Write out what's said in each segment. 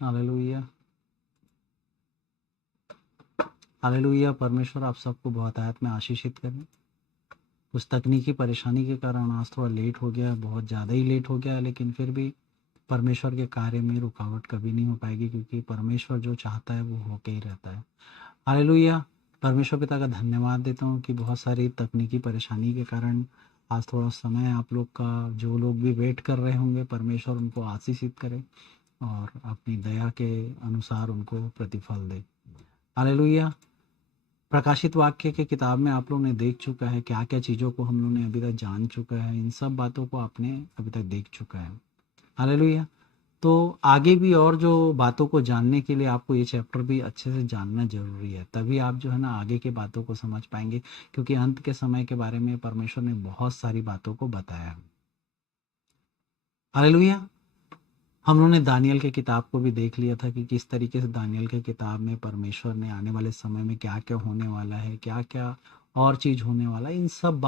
Hallelujah, hallelujah. परमेश्वर आप सबको बहुत आयत में आशीषित करें। उस तकनीकी परेशानी के कारण आज थोड़ा लेट हो गया, बहुत ज़्यादा ही लेट हो गया, लेकिन फिर भी परमेश्वर के कार्य में रुकावट कभी नहीं हो पाएगी, क्योंकि परमेश्वर जो चाहता है वो होके ही रहता है। हालेलुया। परमेश्वर पिता का धन्यवाद देता हूँ कि बहुत सारी तकनीकी परेशानी के कारण आज थोड़ा समय आप लोग का, जो लोग भी वेट कर रहे होंगे, परमेश्वर उनको आशीषित करे और अपनी दया के अनुसार उनको प्रतिफल दे। हालेलुया। प्रकाशित वाक्य के किताब में आप लोग ने देख चुका है क्या क्या चीज़ों को हम लोग ने अभी तक जान चुका है, इन सब बातों को आपने अभी तक देख चुका है। हालेलुया। तो आगे भी और जो बातों को जानने के लिए आपको ये चैप्टर भी अच्छे से जानना ज़रूरी है, तभी आप जो है ना आगे के बातों को समझ पाएंगे, क्योंकि अंत के समय के बारे में परमेश्वर ने बहुत सारी बातों को बताया है। हालेलुया। हम लोगों ने दानियल के किताब को भी देख लिया था कि किस तरीके से दानियल के किताब में परमेश्वर ने आने वाले समय में क्या क्या होने वाला है, क्या क्या और चीज़ होने वाला है, इन सब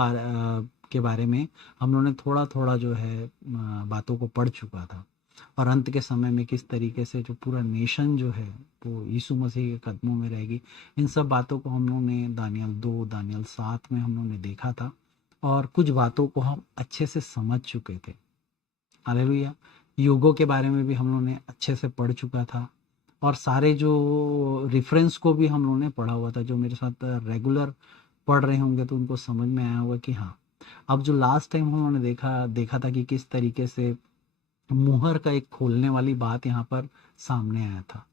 के बारे में हम लोगों ने थोड़ा थोड़ा जो है बातों को पढ़ चुका था। और अंत के समय में किस तरीके से जो पूरा नेशन जो है वो यीशु मसीह के कदमों में रहेगी, इन सब बातों को हम लोग ने दानियल 2 दानियल 7 में हम लोग ने देखा था, और कुछ बातों को हम अच्छे से समझ चुके थे। हालेलुया। युगों के बारे में भी हम लोग ने अच्छे से पढ़ चुका था, और सारे जो रेफरेंस को भी हम लोगों ने पढ़ा हुआ था। जो मेरे साथ रेगुलर पढ़ रहे होंगे तो उनको समझ में आया होगा कि हाँ, अब जो लास्ट टाइम हम लोगों ने देखा देखा था कि किस तरीके से मुहर का एक खोलने वाली बात यहाँ पर सामने आया था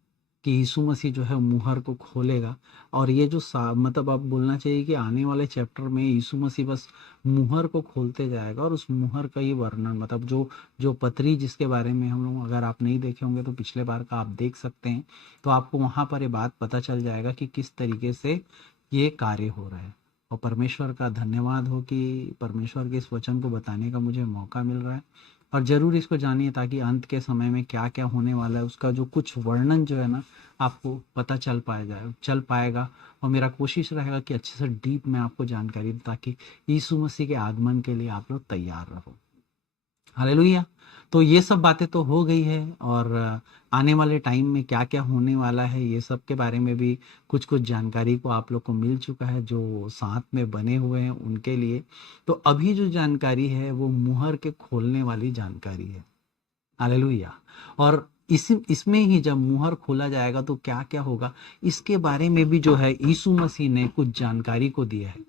कि यीशु मसीह जो है मुहर को खोलेगा। और ये जो मतलब अब बोलना चाहिए कि आने वाले चैप्टर में यीशु मसीह बस मुहर को खोलते जाएगा, और उस मुहर का ही वर्णन, मतलब जो जो पत्री जिसके बारे में हम लोग, अगर आप नहीं देखे होंगे तो पिछले बार का आप देख सकते हैं, तो आपको वहाँ पर ये बात पता चल जाएगा कि किस तरीके से ये कार्य हो रहा है। और परमेश्वर का धन्यवाद हो कि परमेश्वर के इस वचन को बताने का मुझे मौका मिल रहा है। और ज़रूर इसको जानिए, ताकि अंत के समय में क्या क्या होने वाला है उसका जो कुछ वर्णन जो है ना आपको पता चल पाएगा। और मेरा कोशिश रहेगा कि अच्छे से डीप में आपको जानकारी दूं, ताकि यीशु मसीह के आगमन के लिए आप लोग तैयार रहो। हालेलुया। तो ये सब बातें तो हो गई है, और आने वाले टाइम में क्या क्या होने वाला है ये सब के बारे में भी कुछ कुछ जानकारी को आप लोग को मिल चुका है, जो साथ में बने हुए हैं उनके लिए। तो अभी जो जानकारी है वो मुहर के खोलने वाली जानकारी है। हालेलुया। और इसमें ही जब मुहर खोला जाएगा तो क्या क्या होगा, इसके बारे में भी जो है यीशु मसीह ने कुछ जानकारी को दिया है।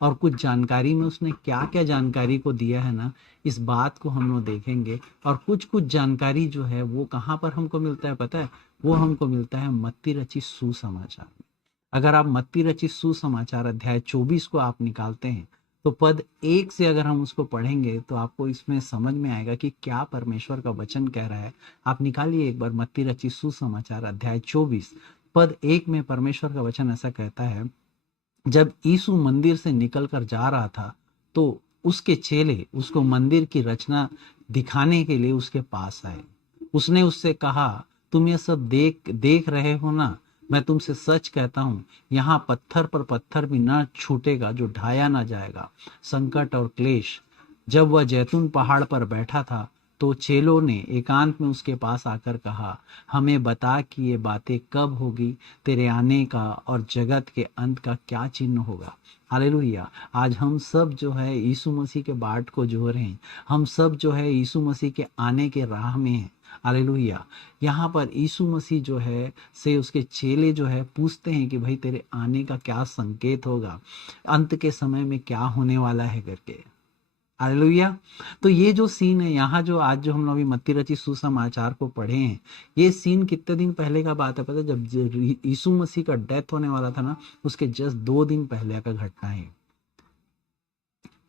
और कुछ जानकारी में उसने क्या क्या जानकारी को दिया है ना, इस बात को हम लोग देखेंगे। और कुछ कुछ जानकारी जो है वो कहाँ पर हमको मिलता है पता है, वो हमको मिलता है मत्ती रचित सुसमाचार में। अगर आप मत्ती रचित सुसमाचार अध्याय 24 को आप निकालते हैं, तो पद 1 से अगर हम उसको पढ़ेंगे तो आपको इसमें समझ में आएगा कि क्या परमेश्वर का वचन कह रहा है। आप निकालिए एक बार मत्ती रचित सुसमाचार अध्याय 24 पद 1 में परमेश्वर का वचन ऐसा कहता है, जब यीशु मंदिर से निकल कर जा रहा था तो उसके चेले उसको मंदिर की रचना दिखाने के लिए उसके पास आए। उसने उससे कहा, तुम ये सब देख देख रहे हो ना, मैं तुमसे सच कहता हूँ, यहाँ पत्थर पर पत्थर भी ना छूटेगा जो ढाया ना जाएगा। संकट और क्लेश। जब वह जैतून पहाड़ पर बैठा था तो चेलों ने एकांत में उसके पास आकर कहा, हमें बता कि ये बातें कब होगी, तेरे आने का और जगत के अंत का क्या चिन्ह होगा। हालेलुया। आज हम सब जो है यीशु मसीह के बाट को जो रहे हैं, हम सब जो है यीशु मसीह के आने के राह में हैं। हालेलुया। यहाँ पर यीशु मसीह जो है से उसके चेले जो है पूछते हैं कि भाई तेरे आने का क्या संकेत होगा, अंत के समय में क्या होने वाला है करके। हालेलुया। तो ये जो सीन है यहाँ, जो आज जो हम लोग अभी मत्ती रचित सुसमाचार को पढ़े हैं, ये सीन कितने दिन पहले का बात है पता है? जब यीशु मसीह का डेथ होने वाला था ना, उसके जस्ट 2 दिन पहले का घटना है।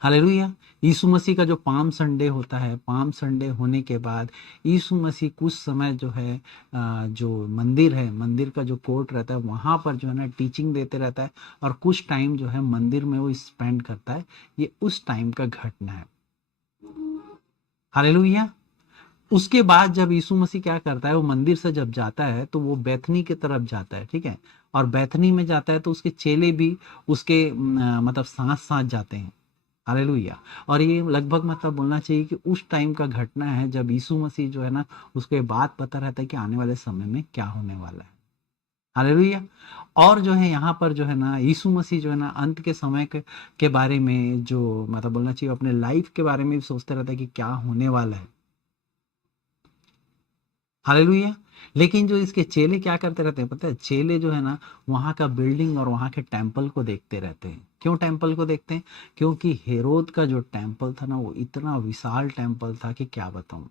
हालेलुया। यीशु मसीह का जो पाम संडे होता है, पाम संडे होने के बाद यीशु मसीह कुछ समय जो है जो मंदिर है, मंदिर का जो कोर्ट रहता है वहाँ पर जो है ना टीचिंग देते रहता है, और कुछ टाइम जो है मंदिर में वो स्पेंड करता है। ये उस टाइम का घटना है। हालेलुया। उसके बाद जब यीशु मसीह क्या करता है, वो मंदिर से जब जाता है तो वो बैथनी की तरफ जाता है, ठीक है। और बैथनी में जाता है तो उसके चेले भी उसके मतलब साथ साथ जाते हैं। हालेलुया। और ये लगभग मतलब बोलना चाहिए कि उस टाइम का घटना है जब यीशु मसीह जो है ना, उसको ये बात पता रहता है कि आने वाले समय में क्या होने वाला है। हालेलुया। और जो है यहाँ पर जो है ना, यीशु मसीह जो है ना, अंत के समय के बारे में जो मतलब बोलना चाहिए, अपने लाइफ के बारे में भी सोचते रहता है कि क्या होने वाला है। हालेलुया। लेकिन जो इसके चेले क्या करते रहते हैं पता है? चेले जो है ना, वहाँ का बिल्डिंग और वहाँ के टेम्पल को देखते रहते हैं। क्यों टेम्पल को देखते हैं? क्योंकि हेरोद का जो टेम्पल था ना, वो इतना विशाल टेम्पल था कि क्या बताऊं।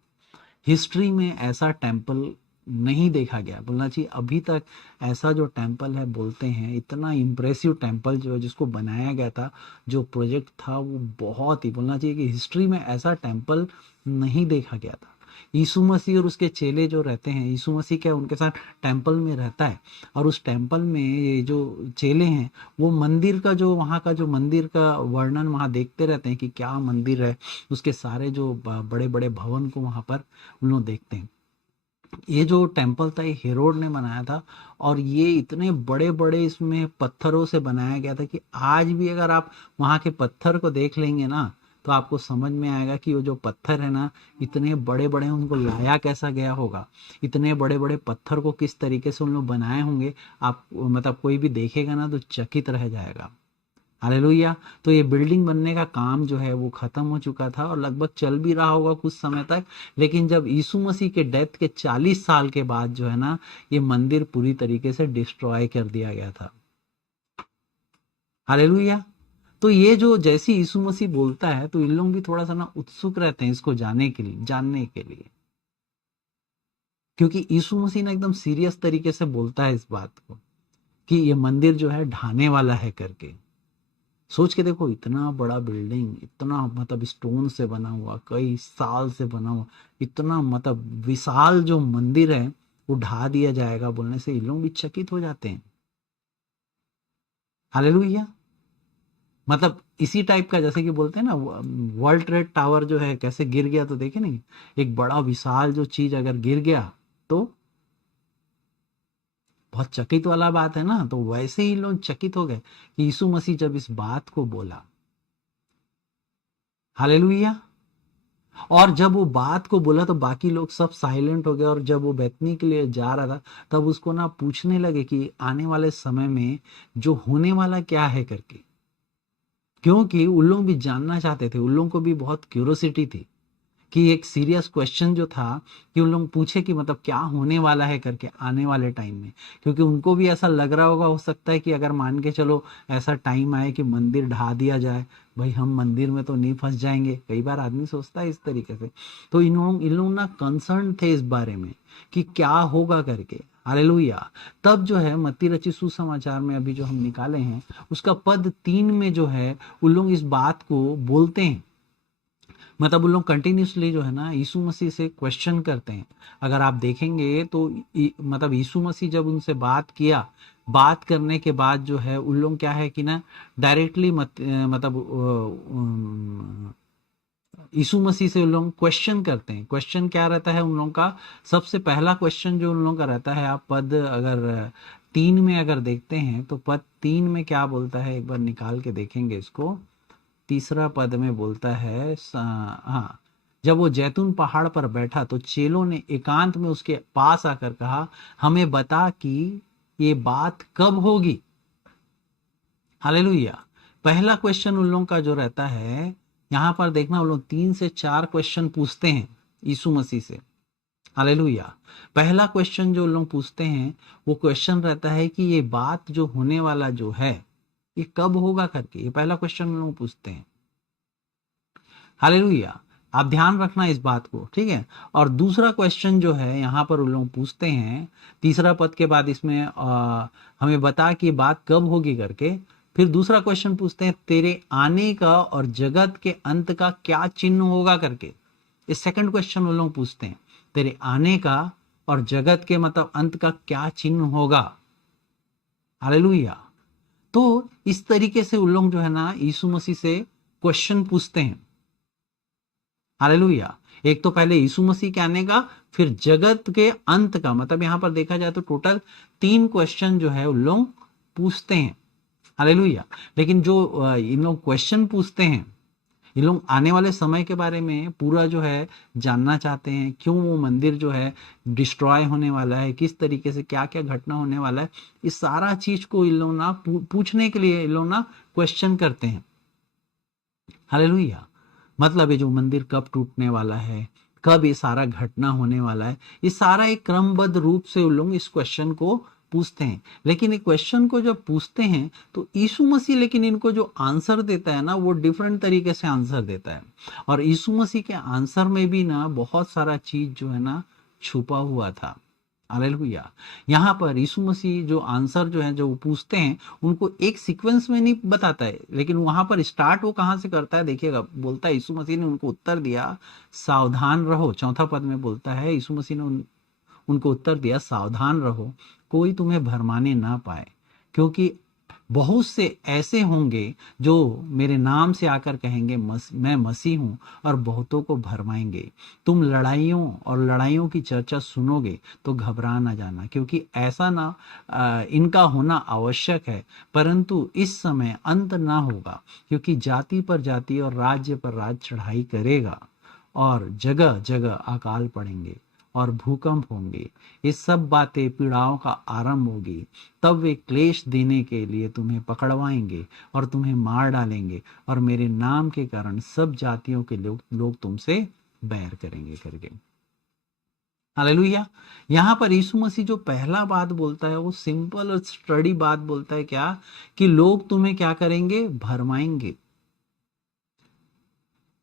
हिस्ट्री में ऐसा टेम्पल नहीं देखा गया, बोलना चाहिए अभी तक। ऐसा जो टेम्पल है, बोलते हैं इतना इम्प्रेसिव टेम्पल जो है, जिसको बनाया गया था, जो प्रोजेक्ट था, वो बहुत ही बोलना चाहिए कि हिस्ट्री में ऐसा टेम्पल नहीं देखा गया था। यीशु मसीह और उसके चेले जो रहते हैं, यीशु मसीह क्या उनके साथ टेम्पल में रहता है, और उस टेम्पल में ये जो चेले हैं, वो मंदिर का जो वहाँ का जो मंदिर का वर्णन वहाँ देखते रहते हैं कि क्या मंदिर है। उसके सारे जो बड़े बड़े भवन को वहाँ पर उन लोग देखते हैं। ये जो टेम्पल था, ये हेरोड ने बनाया था, और ये इतने बड़े बड़े इसमें पत्थरों से बनाया गया था कि आज भी अगर आप वहाँ के पत्थर को देख लेंगे ना, तो आपको समझ में आएगा कि वो जो पत्थर है ना, इतने बड़े बड़े, उनको लाया कैसा गया होगा। इतने बड़े बड़े पत्थर को किस तरीके से उन लोग बनाए होंगे, आप मतलब कोई भी देखेगा ना तो चकित रह जाएगा। हालेलुया। तो ये बिल्डिंग बनने का काम जो है वो खत्म हो चुका था, और लगभग चल भी रहा होगा कुछ समय तक। लेकिन जब यीशु मसीह के डेथ के 40 साल के बाद जो है ना, ये मंदिर पूरी तरीके से डिस्ट्रॉय कर दिया गया था। हालेलुया। तो ये जो जैसे यीशु मसीह बोलता है, तो इन लोग भी थोड़ा सा ना उत्सुक रहते हैं इसको जानने के लिए, क्योंकि यीशु मसीह ना एकदम सीरियस तरीके से बोलता है इस बात को कि ये मंदिर जो है ढाने वाला है करके। सोच के देखो, इतना बड़ा बिल्डिंग, इतना मतलब स्टोन से बना हुआ, कई साल से बना हुआ, इतना मतलब विशाल जो मंदिर है, वो ढा दिया जाएगा बोलने से इन लोग भी चकित हो जाते हैं। हालेलुया। मतलब इसी टाइप का, जैसे कि बोलते हैं ना, वर्ल्ड ट्रेड टावर जो है कैसे गिर गया, तो देखे नहीं, एक बड़ा विशाल जो चीज अगर गिर गया तो बहुत चकित वाला बात है ना। तो वैसे ही लोग चकित हो गए कि यीशु मसीह जब इस बात को बोला। हालेलुया। और जब वो बात को बोला तो बाकी लोग सब साइलेंट हो गए, और जब वो बैठने के लिए जा रहा था, तब उसको ना पूछने लगे कि आने वाले समय में जो होने वाला क्या है करके। क्योंकि उन लोग भी जानना चाहते थे, उन लोगों को भी बहुत क्यूरोसिटी थी कि एक सीरियस क्वेश्चन जो था कि उन लोग पूछे कि मतलब क्या होने वाला है करके आने वाले टाइम में। क्योंकि उनको भी ऐसा लग रहा होगा, हो सकता है कि अगर मान के चलो ऐसा टाइम आए कि मंदिर ढा दिया जाए, भाई हम मंदिर में तो नहीं फंस जाएंगे। कई बार आदमी सोचता है इस तरीके से। तो इन लोग ना कंसर्न थे इस बारे में कि क्या होगा करके। हालेलुया। तब जो है मत्ती रचित सुसमाचार में अभी जो हम निकाले हैं, उसका पद 3 में जो है, उन लोग इस बात को बोलते हैं। मतलब उन लोग कंटिन्यूसली जो है ना, यीशु मसीह से क्वेश्चन करते हैं। अगर आप देखेंगे तो मतलब यीशु मसीह जब उनसे बात किया, बात करने के बाद जो है उन लोग क्या है कि ना, डायरेक्टली मतलब यीशु मसीह से उन लोग क्वेश्चन करते हैं। क्वेश्चन क्या रहता है उन लोगों का? सबसे पहला क्वेश्चन जो उन लोगों का रहता है, आप पद अगर 3 में अगर देखते हैं, तो पद 3 में क्या बोलता है, एक बार निकाल के देखेंगे इसको। तीसरा पद में बोलता है, हाँ, जब वो जैतून पहाड़ पर बैठा तो चेलों ने एकांत में उसके पास आकर कहा, हमें बता कि ये बात कब होगी। हालेलुया। पहला क्वेश्चन उन लोगों का जो रहता है, यहां पर देखना, उन लोग 3 से 4 क्वेश्चन पूछते हैं यीशु मसीह से। हालेलुया। पहला क्वेश्चन जो लोग पूछते हैं, वो क्वेश्चन रहता है कि ये बात जो होने वाला जो है, ये कब होगा करके। ये पहला क्वेश्चन लोग पूछते हैं। हालेलुया। आप ध्यान रखना इस बात को, ठीक है। और दूसरा क्वेश्चन जो है यहाँ पर उन लोग पूछते हैं, तीसरा पद के बाद इसमें हमें बता कि बात कब होगी करके। फिर दूसरा क्वेश्चन पूछते हैं, तेरे आने का और जगत के अंत का क्या चिन्ह होगा करके। इस सेकंड क्वेश्चन उन लोग पूछते हैं, तेरे आने का और जगत के मतलब अंत का क्या चिन्ह होगा। हालेलुया। तो इस तरीके से उन लोग जो है ना, यीशु मसीह से क्वेश्चन पूछते हैं। हालेलुया। एक तो पहले यीशु मसीह के आने का, फिर जगत के अंत का। मतलब यहां पर देखा जाए तो टोटल 3 क्वेश्चन जो है उन लोग पूछते हैं। हालेलुया। लेकिन जो इन लोग क्वेश्चन पूछते हैं, ये लोग आने वाले समय के बारे में पूरा जो है जानना चाहते हैं, क्यों वो मंदिर जो है डिस्ट्रॉय होने वाला है, किस तरीके से क्या क्या घटना होने वाला है, इस सारा चीज को इन लोग ना पूछने के लिए इन लोग ना क्वेश्चन करते हैं। हालेलुया। मतलब ये जो मंदिर कब टूटने वाला है, कब ये सारा घटना होने वाला है, ये सारा एक क्रमबद्ध रूप से उन लोग इस क्वेश्चन को पूछते हैं। लेकिन एक क्वेश्चन को जब पूछते हैं तो यीशु मसीह लेकिन इनको जो आंसर देता है ना, वो डिफरेंट तरीके से आंसर देता है। और यीशु मसीह के आंसर में भी ना बहुत सारा चीज जो है ना छुपा हुआ था। हालेलुया। यहाँ पर यीशु मसीह जो आंसर जो है जो वो पूछते हैं, उनको एक सीक्वेंस में नहीं बताता है, लेकिन वहां पर स्टार्ट वो कहाँ से करता है देखिएगा। बोलता है, यीशु मसीह ने उनको उत्तर दिया, सावधान रहो। चौथा पद में बोलता है, यीशु मसीह ने उनको उत्तर दिया, सावधान रहो, कोई तुम्हें भरमाने ना पाए, क्योंकि बहुत से ऐसे होंगे जो मेरे नाम से आकर कहेंगे मैं मसीह हूं, और बहुतों को भरमाएंगे। तुम लड़ाइयों और लड़ाइयों की चर्चा सुनोगे तो घबरा ना जाना, क्योंकि ऐसा ना इनका होना आवश्यक है, परंतु इस समय अंत ना होगा। क्योंकि जाति पर जाति और राज्य पर राज्य चढ़ाई करेगा, और जगह जगह अकाल पड़ेंगे और भूकंप होंगे। ये सब बातें पीड़ाओं का आरंभ होगी। तब वे क्लेश देने के लिए तुम्हें पकड़वाएंगे और तुम्हें मार डालेंगे, और मेरे नाम के कारण सब जातियों के लोग तुमसे बैर करेंगे करके। हालेलुया। यहाँ पर यीशु मसीह जो पहला बात बोलता है वो सिंपल और स्टडी बात बोलता है, क्या कि लोग तुम्हें क्या करेंगे, भरमाएंगे।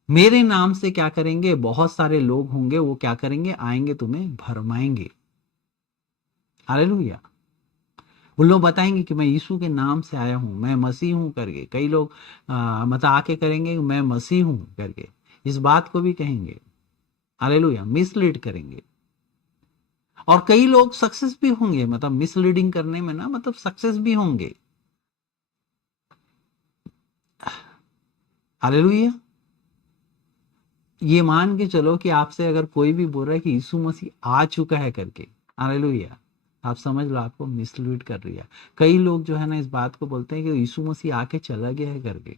मेरे नाम से क्या करेंगे, बहुत सारे लोग होंगे, वो क्या करेंगे, आएंगे तुम्हें भरमाएंगे। हालेलुया। वो लोग बताएंगे कि मैं यीशु के नाम से आया हूं, मैं मसीह हूं करके। कई लोग मतलब आके करेंगे मैं मसीह हूं करके, इस बात को भी कहेंगे। हालेलुया। मिसलीड करेंगे। और कई लोग सक्सेस भी होंगे, मतलब मिसलीडिंग करने में ना, मतलब सक्सेस भी होंगे। हालेलुया। ये मान के चलो कि आपसे अगर कोई भी बोल रहा है कि यीशु मसीह आ चुका है करके, हालेलुया, आप समझ लो आपको मिसलीड कर रही है। कई लोग जो है ना इस बात को बोलते हैं कि यीशु मसीह आके चला गया है करके।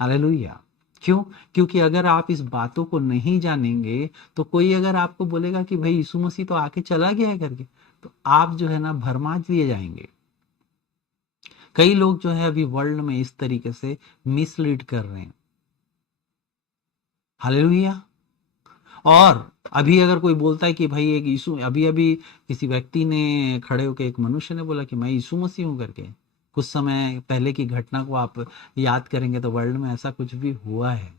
हालेलुया। क्यों? क्योंकि अगर आप इस बातों को नहीं जानेंगे तो कोई अगर आपको बोलेगा कि भाई यीशु मसीह तो आके चला गया है करके, तो आप जो है ना भरमा दिए जाएंगे। कई लोग जो है अभी वर्ल्ड में इस तरीके से मिसलीड कर रहे हैं। हालेलुया। और अभी अगर कोई बोलता है कि भाई एक यीशु, अभी अभी किसी व्यक्ति ने खड़े होकर, एक मनुष्य ने बोला कि मैं यीशु मसीह हूं करके। कुछ समय पहले की घटना को आप याद करेंगे तो वर्ल्ड में ऐसा कुछ भी हुआ है।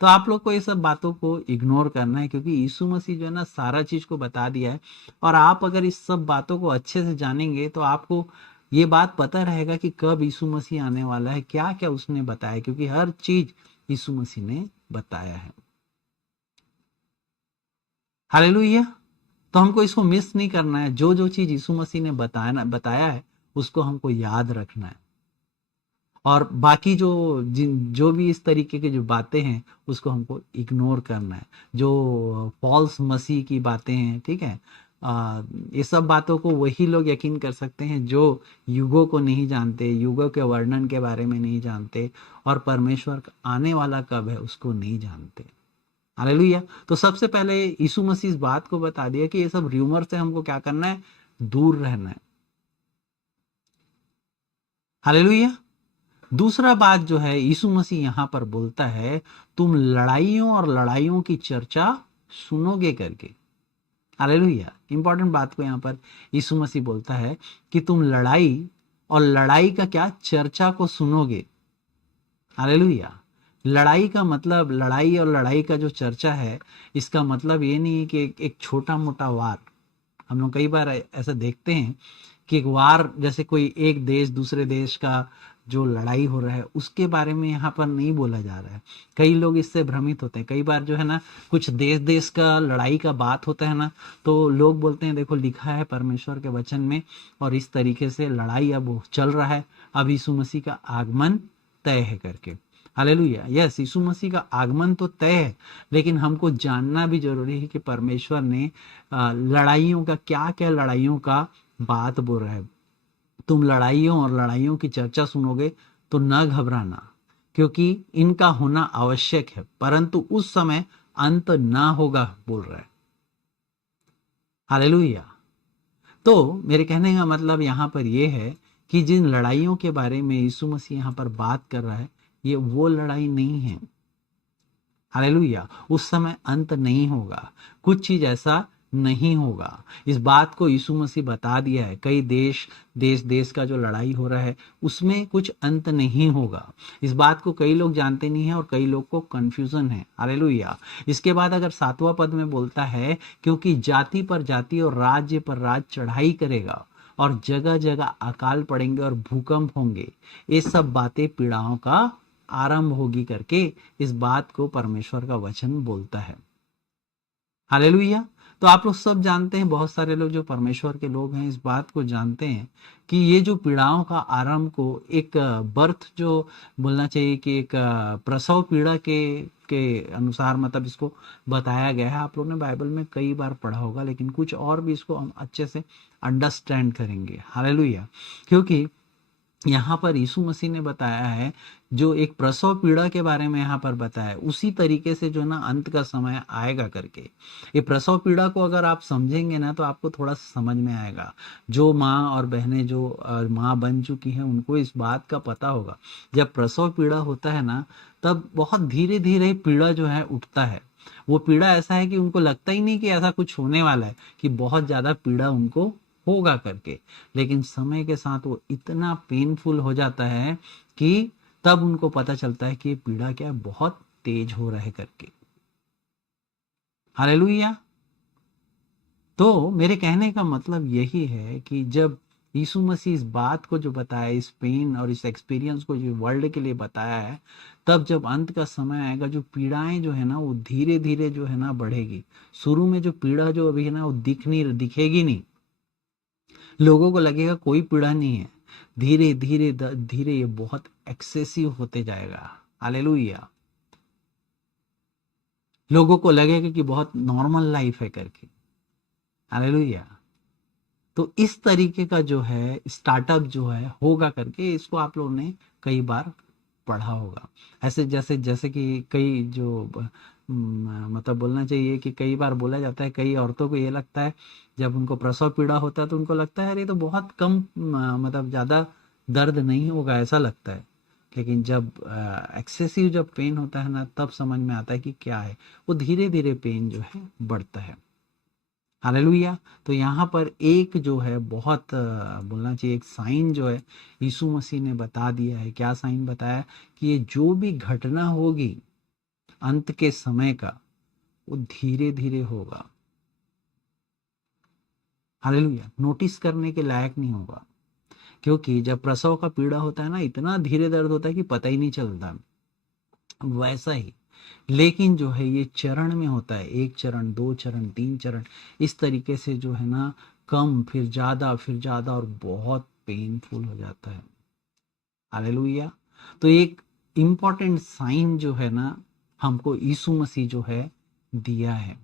तो आप लोग को ये सब बातों को इग्नोर करना है, क्योंकि यीशु मसीह जो है ना सारा चीज को बता दिया है। और आप अगर इस सब बातों को अच्छे से जानेंगे तो आपको ये बात पता रहेगा कि कब यीशु मसीह आने वाला है, क्या क्या उसने बताया, क्योंकि हर चीज यीशु मसीह ने बताया है। हालेलुया। तो हमको इसको मिस नहीं करना है। जो जो चीज यीशु मसीह ने बताया है उसको हमको याद रखना है। और बाकी जो भी इस तरीके की जो बातें हैं उसको हमको इग्नोर करना है। जो फॉल्स मसीह की बातें हैं, ठीक है, ये सब बातों को वही लोग यकीन कर सकते हैं जो युगों को नहीं जानते, युगों के वर्णन के बारे में नहीं जानते, और परमेश्वर का आने वाला कब है उसको नहीं जानते। हालेलुया। तो सबसे पहले यीशु मसीह इस बात को बता दिया कि ये सब र्यूमर से हमको क्या करना है, दूर रहना है। हालेलुया। दूसरा बात जो है यीशु मसीह यहां पर बोलता है, तुम लड़ाइयों और लड़ाइयों की चर्चा सुनोगे करके। हालेलुया। इंपॉर्टेंट बात को यहां पर यीशु मसीह बोलता है कि तुम लड़ाई और लड़ाई का क्या, चर्चा को सुनोगे। हालेलुया। लड़ाई का मतलब, लड़ाई और लड़ाई का जो चर्चा है, इसका मतलब ये नहीं है कि एक छोटा मोटा वार। हम लोग कई बार ऐसा देखते हैं कि एक वार, जैसे कोई एक देश दूसरे देश का जो लड़ाई हो रहा है उसके बारे में यहाँ पर नहीं बोला जा रहा है। कई लोग इससे भ्रमित होते हैं। कई बार जो है ना कुछ देश देश का लड़ाई का बात होता है ना, तो लोग बोलते हैं देखो लिखा है परमेश्वर के वचन में, और इस तरीके से लड़ाई अब चल रहा है, अब यीशु मसीह का आगमन तय है करके। हालेलुया। यस, यीशु मसीह का आगमन तो तय है, लेकिन हमको जानना भी जरूरी है कि परमेश्वर ने लड़ाइयों का क्या क्या, लड़ाइयों का बात बोल रहा है। तुम लड़ाइयों और लड़ाइयों की चर्चा सुनोगे तो न घबराना, क्योंकि इनका होना आवश्यक है, परंतु उस समय अंत ना होगा बोल रहा है। हालेलुया। तो मेरे कहने का मतलब यहाँ पर यह है कि जिन लड़ाइयों के बारे में यीशु मसीह यहाँ पर बात कर रहा है, ये वो लड़ाई नहीं है। हालेलुया। उस समय अंत नहीं होगा, कुछ चीज ऐसा नहीं होगा। इस बात को यीशु मसीह बता दिया है। कई देश का जो लड़ाई हो रहा है उसमें कुछ अंत नहीं होगा। इस बात को कई लोग जानते नहीं है और कई लोग को कंफ्यूजन है। हालेलुया। इसके बाद अगर 7वां पद में बोलता है, क्योंकि जाति पर जाति और राज्य पर राज्य चढ़ाई करेगा और जगह जगह अकाल पड़ेंगे और भूकंप होंगे, ये सब बातें पीड़ाओं का आरंभ होगी करके इस बात को परमेश्वर का वचन बोलता है। हालेलुया। तो आप लोग सब जानते हैं, बहुत सारे लोग जो परमेश्वर के लोग हैं इस बात को जानते हैं कि ये जो पीड़ाओं का आरंभ को एक बर्थ जो बोलना चाहिए कि एक प्रसव पीड़ा के अनुसार मतलब इसको बताया गया है। आप लोगों ने बाइबल में कई बार पढ़ा होगा, लेकिन कुछ और भी इसको हम अच्छे से अंडरस्टैंड करेंगे। हालेलुया। क्योंकि यहाँ पर यीशु मसीह ने बताया है, जो एक प्रसव पीड़ा के बारे में यहाँ पर बताया, उसी तरीके से जो ना अंत का समय आएगा करके। ये प्रसव पीड़ा को अगर आप समझेंगे ना तो आपको थोड़ा समझ में आएगा। जो माँ और बहनें जो माँ बन चुकी हैं उनको इस बात का पता होगा, जब प्रसव पीड़ा होता है ना तब बहुत धीरे धीरे पीड़ा जो है उठता है। वो पीड़ा ऐसा है कि उनको लगता ही नहीं कि ऐसा कुछ होने वाला है, कि बहुत ज्यादा पीड़ा उनको होगा करके। लेकिन समय के साथ वो इतना पेनफुल हो जाता है कि तब उनको पता चलता है कि ये पीड़ा क्या है, बहुत तेज हो रहा है करके। हालेलुया। तो मेरे कहने का मतलब यही है कि जब यीशु मसीह इस बात को जो बताया, इस पेन और इस एक्सपीरियंस को जो वर्ल्ड के लिए बताया है, तब जब अंत का समय आएगा जो पीड़ाएं जो है ना वो धीरे धीरे जो है ना बढ़ेगी। शुरू में जो पीड़ा जो अभी है ना वो दिखेगी नहीं, लोगों को लगेगा कोई पीड़ा नहीं है। धीरे धीरे धीरे ये बहुत एक्सेसिव होते जाएगा। हालेलुया। लोगों को लगेगा कि बहुत नॉर्मल लाइफ है करके। हालेलुया। तो इस तरीके का जो है स्टार्टअप जो है होगा करके, इसको आप लोगों ने कई बार पढ़ा होगा। ऐसे जैसे जैसे कि कई जो मतलब बोलना चाहिए कि कई बार बोला जाता है, कई औरतों को ये लगता है जब उनको प्रसव पीड़ा होता है तो उनको लगता है अरे तो बहुत कम मतलब ज़्यादा दर्द नहीं होगा, ऐसा लगता है। लेकिन जब एक्सेसिव जब पेन होता है ना तब समझ में आता है कि क्या है। वो धीरे धीरे पेन जो है बढ़ता है। हालेलुया। तो यहाँ पर एक जो है बहुत बोलना चाहिए एक साइन जो है यीशु मसीह ने बता दिया है। क्या साइन बताया? कि ये जो भी घटना होगी अंत के समय का, वो धीरे धीरे होगा। हालेलुया। नोटिस करने के लायक नहीं होगा, क्योंकि जब प्रसव का पीड़ा होता है ना इतना धीरे दर्द होता है कि पता ही नहीं चलता। वैसा ही लेकिन जो है ये चरण में होता है, 1 चरण 2 चरण 3 चरण, इस तरीके से जो है ना कम फिर ज्यादा और बहुत पेनफुल हो जाता है। हालेलुया। तो एक इम्पॉर्टेंट साइन जो है ना हमको यीशु मसीह जो है दिया है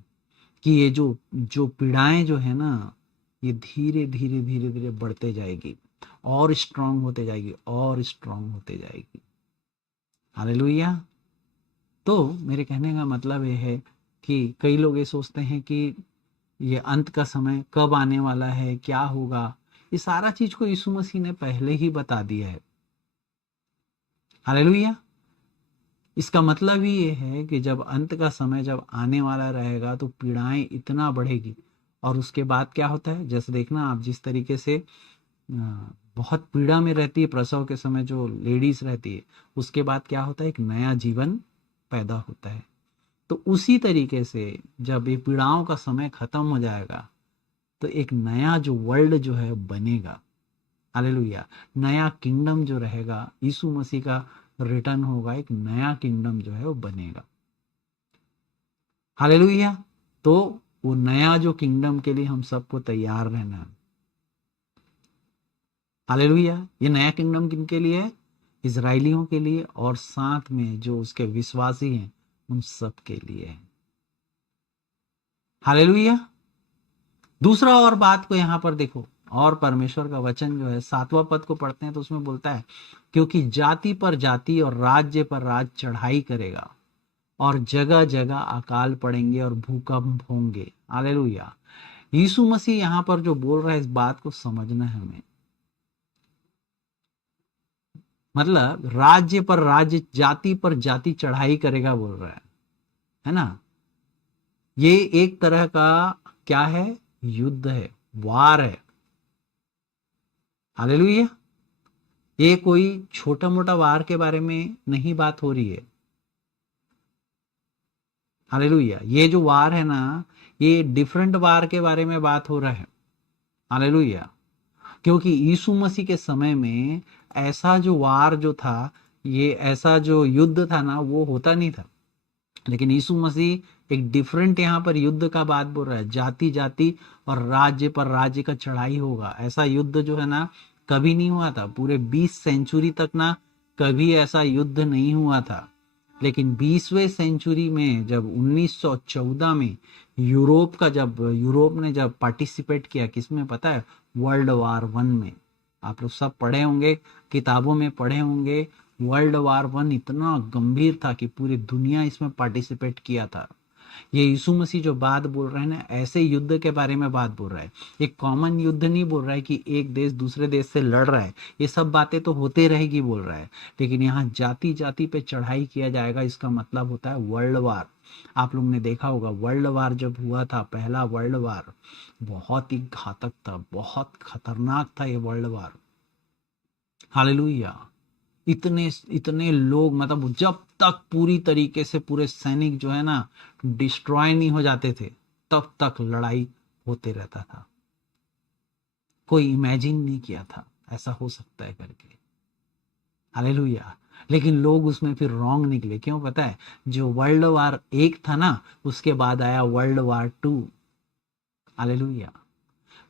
कि ये जो जो पीड़ाएं जो है ना ये धीरे धीरे धीरे धीरे बढ़ते जाएगी और स्ट्रांग होते जाएगी और स्ट्रांग होते जाएगी। हालेलुया। तो मेरे कहने का मतलब ये है कि कई लोग ये सोचते हैं कि ये अंत का समय कब आने वाला है, क्या होगा, ये सारा चीज को यीशु मसीह ने पहले ही बता दिया है। हालेलुया। इसका मतलब ही ये है कि जब अंत का समय जब आने वाला रहेगा तो पीड़ाएं इतना बढ़ेगी और उसके बाद क्या होता है, जैसे देखना आप जिस तरीके से बहुत पीड़ा में रहती है प्रसव के समय जो लेडीज रहती है, उसके बाद क्या होता है, एक नया जीवन पैदा होता है। तो उसी तरीके से जब ये पीड़ाओं का समय खत्म हो जाएगा तो एक नया जो वर्ल्ड जो है बनेगा। हालेलुया। नया किंगडम जो रहेगा, यीशु मसीह का रिटर्न होगा, एक नया किंगडम जो है वो बनेगा। हालेलुया। तो वो नया जो किंगडम के लिए हम सबको तैयार रहना है। हालेलुया। ये नया किंगडम किनके लिए है? इजरायलियों के लिए और साथ में जो उसके विश्वासी हैं उन सब के लिए है। हालेलुया। दूसरा और बात को यहां पर देखो, और परमेश्वर का वचन जो है 7वां पद को पढ़ते हैं तो उसमें बोलता है, क्योंकि जाति पर जाति और राज्य पर राज्य चढ़ाई करेगा और जगह जगह अकाल पड़ेंगे और भूकंप होंगे। हालेलुया। यीशु मसीह यहां पर जो बोल रहा है, इस बात को समझना है हमें। मतलब राज्य पर राज्य, जाति पर जाति चढ़ाई करेगा बोल रहा है ना। ये एक तरह का क्या है, युद्ध है, वार है। हालेलुया। ये कोई छोटा मोटा वार के बारे में नहीं बात हो रही है। हालेलुया। ये जो वार है ना, ये डिफरेंट वार के बारे में बात हो रहा है। हालेलुया। क्योंकि यीशु मसीह के समय में ऐसा जो वार जो था, ये ऐसा जो युद्ध था ना, वो होता नहीं था। लेकिन यीशु मसीह एक डिफरेंट यहाँ पर युद्ध का बात बोल रहा है। जाति जाति और राज्य पर राज्य का चढ़ाई होगा। ऐसा युद्ध जो है ना कभी नहीं हुआ था। पूरे 20 सेंचुरी तक ना कभी ऐसा युद्ध नहीं हुआ था। लेकिन 20वें सेंचुरी में जब 1914 में यूरोप ने जब पार्टिसिपेट किया, किसमें पता है, वर्ल्ड वार 1 में। आप लोग सब पढ़े होंगे, किताबों में पढ़े होंगे। वर्ल्ड वार 1 इतना गंभीर था कि पूरी दुनिया इसमें पार्टिसिपेट किया था। ये यीशु मसीह जो बात बोल रहे हैं ना, ऐसे युद्ध के बारे में बात बोल रहा है। एक कॉमन युद्ध नहीं बोल रहा है कि एक देश दूसरे देश से लड़ रहा है। ये सब बातें तो होते रहेगी बोल रहा है। लेकिन यहाँ जाति जाति पे चढ़ाई किया जाएगा, इसका मतलब होता है वर्ल्ड वार। आप लोग ने देखा होगा वर्ल्ड वार जब हुआ था, पहला वर्ल्ड वार बहुत ही घातक था, बहुत खतरनाक था ये वर्ल्ड वार। हालेलुया। इतने इतने लोग, मतलब जब तक पूरी तरीके से पूरे सैनिक जो है ना डिस्ट्रॉय नहीं हो जाते थे, तब तक लड़ाई होते रहता था। कोई इमेजिन नहीं किया था ऐसा हो सकता है करके। हालेलुया। लेकिन लोग उसमें फिर रॉन्ग निकले। क्यों पता है, जो वर्ल्ड वार 1 था ना, उसके बाद आया world war 2। Hallelujah.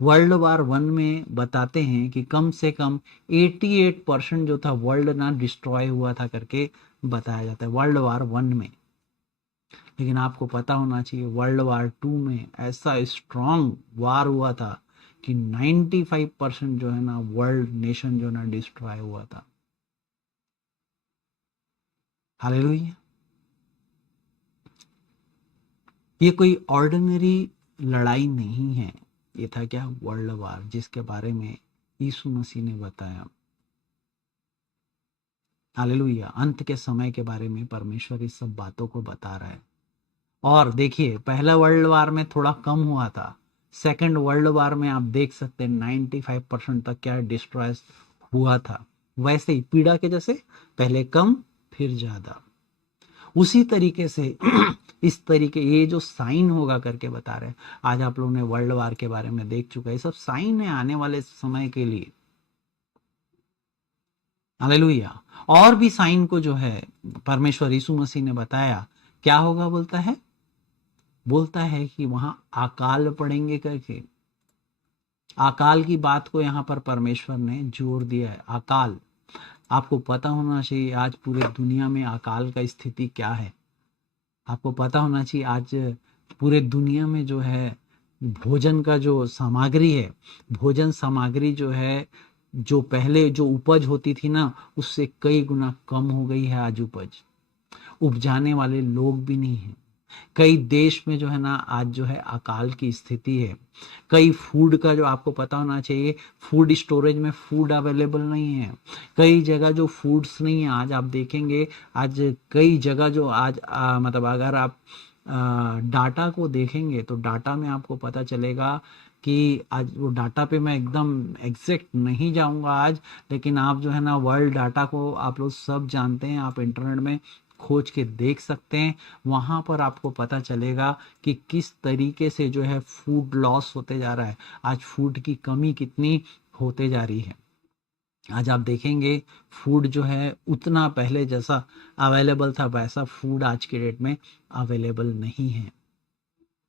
World war 1 में बताते हैं कि कम से कम 88% जो था वर्ल्ड ना डिस्ट्रॉय हुआ था करके बताया जाता है वर्ल्ड वार 1 में। लेकिन आपको पता होना चाहिए वर्ल्ड वार 2 में ऐसा स्ट्रॉन्ग वार हुआ था कि 95% जो है ना वर्ल्ड नेशन जो ना डिस्ट्रॉय हुआ था। हालेलुया। ये कोई ऑर्डिनरी लड़ाई नहीं है। ये था क्या, वर्ल्ड वार, जिसके बारे में यीशु मसीह ने बताया। हालेलुया। अंत के समय के बारे में परमेश्वर इस सब बातों को बता रहा है। और देखिए, पहला वर्ल्ड वार में थोड़ा कम हुआ था। सेकंड वर्ल्ड वार में आप देख सकते हैं 95% तक क्या डिस्ट्रॉय हुआ था। वैसे ही पीड़ा के जैसे पहले कम फिर ज्यादा, उसी तरीके से इस तरीके ये जो साइन होगा करके बता रहे हैं। आज आप लोगों ने वर्ल्ड वार के बारे में देख चुका है। सब साइन है आने वाले समय के लिए। हालेलुया। और भी साइन को जो है परमेश्वर यीशु मसीह ने बताया। क्या होगा बोलता है कि वहां अकाल पड़ेंगे करके। अकाल की बात को यहां पर परमेश्वर ने जोर दिया है। अकाल, आपको पता होना चाहिए आज पूरे दुनिया में अकाल का स्थिति क्या है। आपको पता होना चाहिए आज पूरे दुनिया में जो है भोजन का जो सामग्री है, भोजन सामग्री जो है, जो पहले जो उपज होती थी ना, उससे कई गुना कम हो गई है आज उपज। उपजाने वाले लोग भी नहीं हैं। कई देश में जो है ना आज जो है अकाल की स्थिति है। कई फूड का जो आपको पता होना चाहिए, फूड स्टोरेज में फूड अवेलेबल नहीं है। कई जगह जो फूड्स नहीं है, आज आप देखेंगे आज कई जगह जो आज मतलब अगर आप डाटा को देखेंगे तो डाटा में आपको पता चलेगा कि आज वो डाटा पे मैं एकदम एग्जैक्ट नहीं जाऊंगा आज, लेकिन आप जो है ना वर्ल्ड डाटा को आप लोग सब जानते हैं, आप इंटरनेट में खोज के देख सकते हैं। वहां पर आपको पता चलेगा कि किस तरीके से जो है फूड लॉस होते जा रहा है। आज फूड की कमी कितनी होते जा रही है। आज आप देखेंगे फूड जो है उतना पहले जैसा अवेलेबल था वैसा फूड आज के डेट में अवेलेबल नहीं है।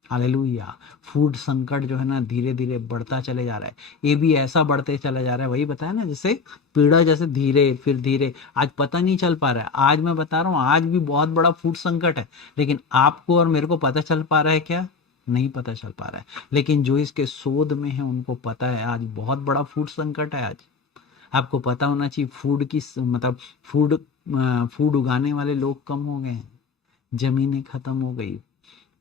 हालेलुया। फूड संकट जो है ना धीरे धीरे बढ़ता चले जा रहा है। ये भी ऐसा बढ़ते चला जा रहा है, वही बताया ना, जैसे पीड़ा जैसे धीरे फिर धीरे, आज पता नहीं चल पा रहा है। आज मैं बता रहा हूँ आज भी बहुत बड़ा फूड संकट है, लेकिन आपको और मेरे को पता चल पा रहा है क्या? नहीं पता चल पा रहा है। लेकिन जो इसके शोध में है उनको पता है आज बहुत बड़ा फूड संकट है। आज आपको पता होना चाहिए फूड की मतलब फूड उगाने वाले लोग कम हो गए हैं, जमीनें खत्म हो गई,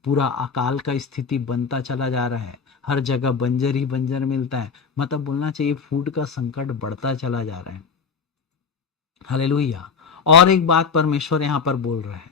पूरा अकाल का स्थिति बनता चला जा रहा है, हर जगह बंजर ही बंजर मिलता है। मतलब बोलना चाहिए फूड का संकट बढ़ता चला जा रहा है। हालेलुया। और एक बात परमेश्वर यहाँ पर बोल रहा है,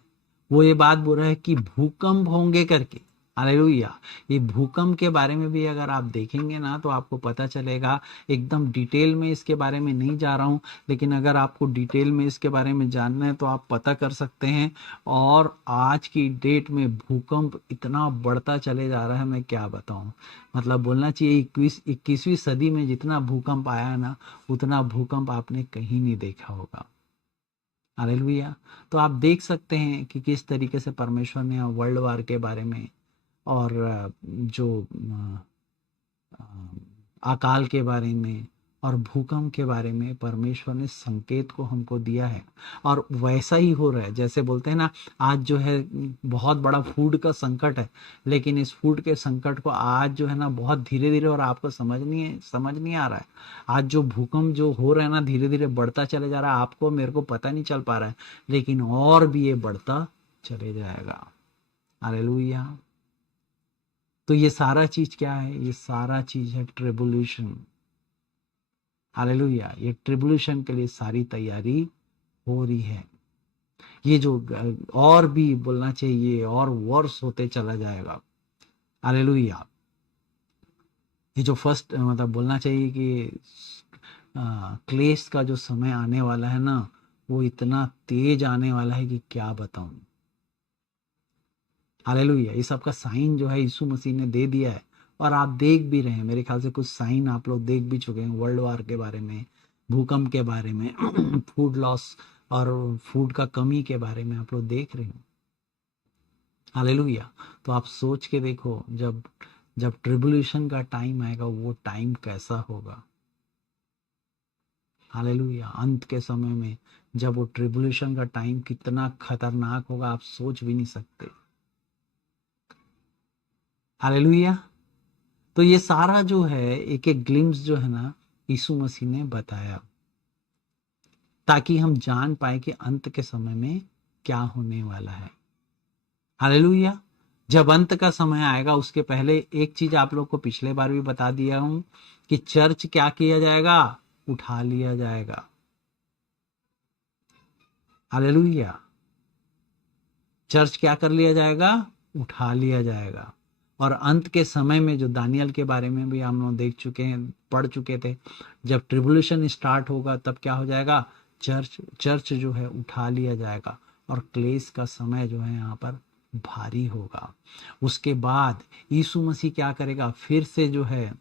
वो ये बात बोल रहा है कि भूकंप होंगे करके। हालेलुया। ये भूकंप के बारे में भी अगर आप देखेंगे ना तो आपको पता चलेगा। एकदम डिटेल में इसके बारे में नहीं जा रहा हूँ, लेकिन अगर आपको डिटेल में इसके बारे में जानना है तो आप पता कर सकते हैं। और आज की डेट में भूकंप इतना बढ़ता चले जा रहा है, मैं क्या बताऊं। मतलब बोलना चाहिए 21वीं सदी में जितना भूकंप आया है ना, उतना भूकंप आपने कहीं नहीं देखा होगा। हालेलुया। तो आप देख सकते हैं कि किस तरीके से परमेश्वर ने वर्ल्ड वार के बारे में और जो अकाल के बारे में और भूकंप के बारे में परमेश्वर ने संकेत को हमको दिया है। और वैसा ही हो रहा है, जैसे बोलते हैं ना, आज जो है बहुत बड़ा फूड का संकट है, लेकिन इस फूड के संकट को आज जो है ना बहुत धीरे धीरे, और आपको समझ नहीं आ रहा है। आज जो भूकंप जो हो रहा है ना धीरे धीरे बढ़ता चले जा रहा है, आपको मेरे को पता नहीं चल पा रहा है, लेकिन और भी ये बढ़ता चले जाएगा। हालेलुया। तो ये सारा चीज क्या है? ये सारा चीज है ट्रिबुलेशन। हालेलुया। ये ट्रिबुलेशन के लिए सारी तैयारी हो रही है। ये जो और भी बोलना चाहिए और वर्ष होते चला जाएगा। हालेलुया। ये जो फर्स्ट मतलब बोलना चाहिए कि क्लेश का जो समय आने वाला है ना, वो इतना तेज आने वाला है कि क्या बताऊं। हालेलुया। ये सब का साइन जो है यीशु मसीह ने दे दिया है, और आप देख भी रहे हैं। मेरे ख्याल से कुछ साइन आप लोग देख भी चुके हैं, वर्ल्ड वार के बारे में, भूकंप के बारे में फूड लॉस और फूड का कमी के बारे में आप लोग देख रहे हैं। हालेलुया। तो आप सोच के देखो, जब जब ट्रिबुलेशन का टाइम आएगा वो टाइम कैसा होगा। हालेलुया। अंत के समय में जब वो ट्रिबुलेशन का टाइम कितना खतरनाक होगा आप सोच भी नहीं सकते। हालेलुया। तो ये सारा जो है एक एक ग्लिम्स जो है ना यीशु मसीह ने बताया, ताकि हम जान पाए कि अंत के समय में क्या होने वाला है। हालेलुया। जब अंत का समय आएगा उसके पहले एक चीज आप लोग को पिछले बार भी बता दिया हूं कि चर्च क्या किया जाएगा? उठा लिया जाएगा। हालेलुया। चर्च क्या कर लिया जाएगा? उठा लिया जाएगा। और अंत के समय में जो दानियल के बारे में भी हम लोग देख चुके हैं, पढ़ चुके थे, जब ट्रिबुलेशन स्टार्ट होगा तब क्या हो जाएगा? चर्च जो है उठा लिया जाएगा, और क्लेश का समय जो है यहाँ पर भारी होगा। उसके बाद यीशु मसीह क्या करेगा? फिर से जो है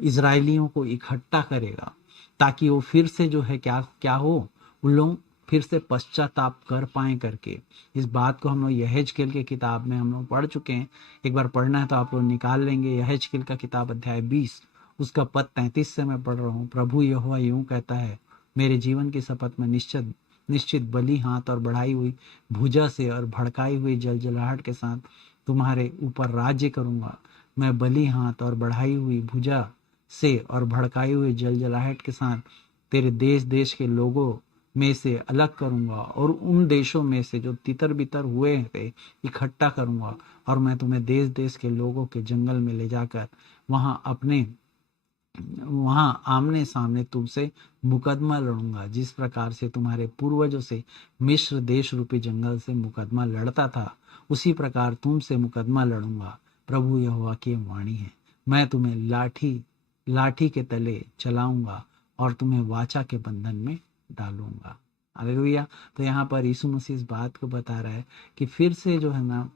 इजरायलियों को इकट्ठा करेगा, ताकि वो फिर से जो है क्या क्या हो, उन लोग फिर से पश्चाताप कर पाए करके। इस बात को हम लोग यहेजकेल के किताब में हम लोग पढ़ चुके हैं। एक बार पढ़ना है तो आप लोग निकाल लेंगे, यहेजकेल का किताब अध्याय 20 उसका पद 33 से मैं पढ़ रहा हूँ। प्रभु यहोवा यूं कहता है, मेरे जीवन की शपथ में निश्चित निश्चित बली हाथ और बढ़ाई हुई भुजा से और भड़काई हुई जलजलाहट के साथ तुम्हारे ऊपर राज्य करूंगा। मैं बली हाथ और बढ़ाई हुई भुजा से और भड़काई हुई जलजलाहट के साथ तेरे देश देश के लोगों में से अलग करूंगा, और उन देशों में से जो तितर बितर हुए थे इकट्ठा करूंगा, और मैं तुम्हें देश देश के लोगों के जंगल में ले जाकर वहां आमने सामने तुमसे मुकदमा लड़ूंगा। जिस प्रकार से तुम्हारे पूर्वजों से मिस्र देश रूपी जंगल से मुकदमा लड़ता था, उसी प्रकार तुमसे मुकदमा लड़ूंगा। प्रभु यहोवा की वाणी है। मैं तुम्हें लाठी के तले चलाऊंगा और तुम्हें वाचा के बंधन में डालूंगा। हालेलुया। तो यहाँ पर यीशु मसीह इस बात को बता रहा है कि फिर से जो है ना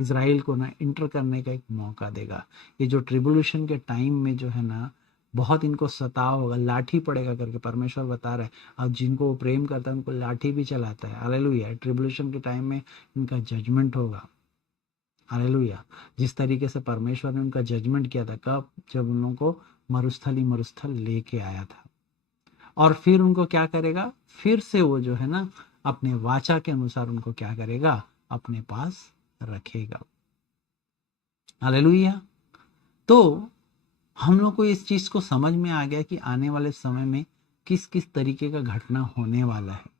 इज़राइल को ना इंटर करने का एक मौका देगा। ये जो ट्रिबुलेशन के टाइम में जो है ना बहुत इनको सताव होगा, लाठी पड़ेगा करके परमेश्वर बता रहा है। और जिनको वो प्रेम करता है उनको लाठी भी चलाता है। हालेलुया। ट्रिबुलेशन के टाइम में इनका जजमेंट होगा। हालेलुया। जिस तरीके से परमेश्वर ने उनका जजमेंट किया था, कब? जब उन लोगों को मरुस्थल लेके आया था। और फिर उनको क्या करेगा? फिर से वो जो है ना अपने वाचा के अनुसार उनको क्या करेगा? अपने पास रखेगा। हालेलुया। तो हम लोग को इस चीज को समझ में आ गया कि आने वाले समय में किस किस तरीके का घटना होने वाला है।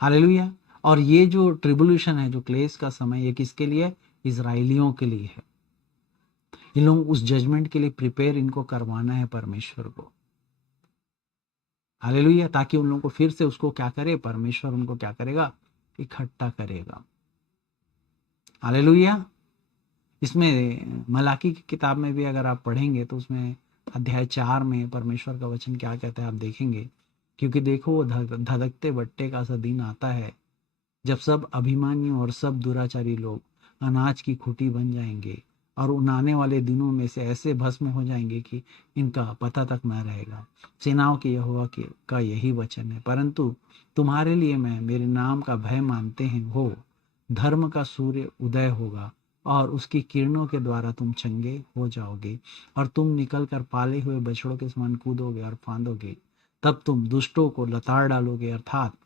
हालेलुया। और ये जो ट्रिबुलेशन है, जो क्लेश का समय, ये किसके लिए है? इजराइलियों के लिए है। इन लोग उस जजमेंट के लिए प्रिपेयर इनको करवाना है परमेश्वर को। हालेलुया। ताकि उन लोगों को फिर से उसको क्या करे, परमेश्वर उनको क्या करेगा, इकट्ठा करेगा। हालेलुया। इसमें मलाकी की किताब में भी अगर आप पढ़ेंगे तो उसमें अध्याय 4 में परमेश्वर का वचन क्या कहता है आप देखेंगे। क्योंकि देखो वो धधकते बट्टे का सा दिन आता है जब सब अभिमानी और सब दुराचारी लोग अनाज की खुटी बन जाएंगे और उन आने वाले दिनों में से ऐसे भस्म हो जाएंगे कि इनका पता तक न रहेगा। सेनाओं के यहोवा का यही वचन है। परंतु तुम्हारे लिए मैं मेरे नाम का भय मानते हैं हो, धर्म का सूर्य उदय होगा और उसकी किरणों के द्वारा तुम चंगे हो जाओगे और तुम निकलकर पाले हुए बछड़ों के समान कूदोगे और फांदोगे। तब तुम दुष्टों को लताड़ डालोगे, अर्थात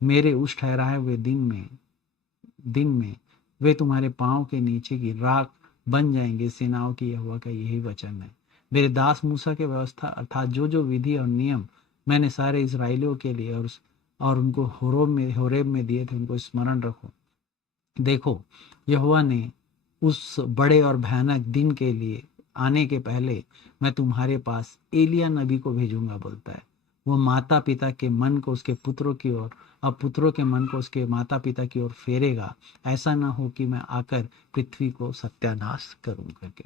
मेरे उस ठहराए हुए दिन में वे तुम्हारे पांव के नीचे की राख बन जाएंगे। सेनाओं की यहोवा का यही वचन है। मेरे दास मूसा के व्यवस्था अर्थात जो जो विधि और नियम मैंने सारे इसराइलियों के लिए और उनको होरेब में दिए थे, उनको स्मरण रखो। देखो, यहोवा ने उस बड़े और भयानक दिन के लिए आने के पहले मैं तुम्हारे पास एलिया नबी को भेजूंगा, बोलता है। वो माता पिता के मन को उसके पुत्रों की ओर, अब पुत्रों के मन को उसके माता पिता की ओर फेरेगा, ऐसा ना हो कि मैं आकर पृथ्वी को सत्यानाश करूं करके।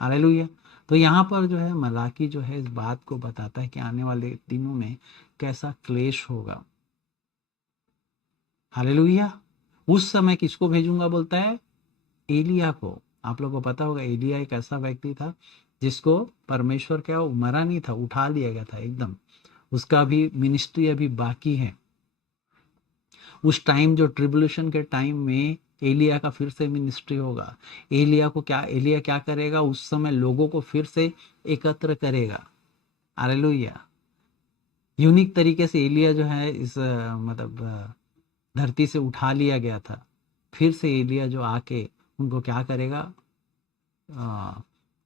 हालेलुया। तो यहाँ पर जो है मलाकी जो है इस बात को बताता है कि आने वाले दिनों में कैसा क्लेश होगा। हालेलुया। उस समय किसको भेजूंगा बोलता है? एलिया को। आप लोगों को पता होगा एलिया एक ऐसा व्यक्ति था जिसको परमेश्वर क्या, वो मरा नहीं था, उठा लिया गया था एकदम। उसका भी मिनिस्ट्री अभी बाकी है। उस टाइम जो ट्रिबुलेशन के टाइम में एलिया का फिर से मिनिस्ट्री होगा। एलिया क्या करेगा? उस समय लोगों को फिर से एकत्र करेगा। हालेलुया। यूनिक तरीके से एलिया जो है इस धरती से उठा लिया गया था। फिर से एलिया जो आके उनको क्या करेगा?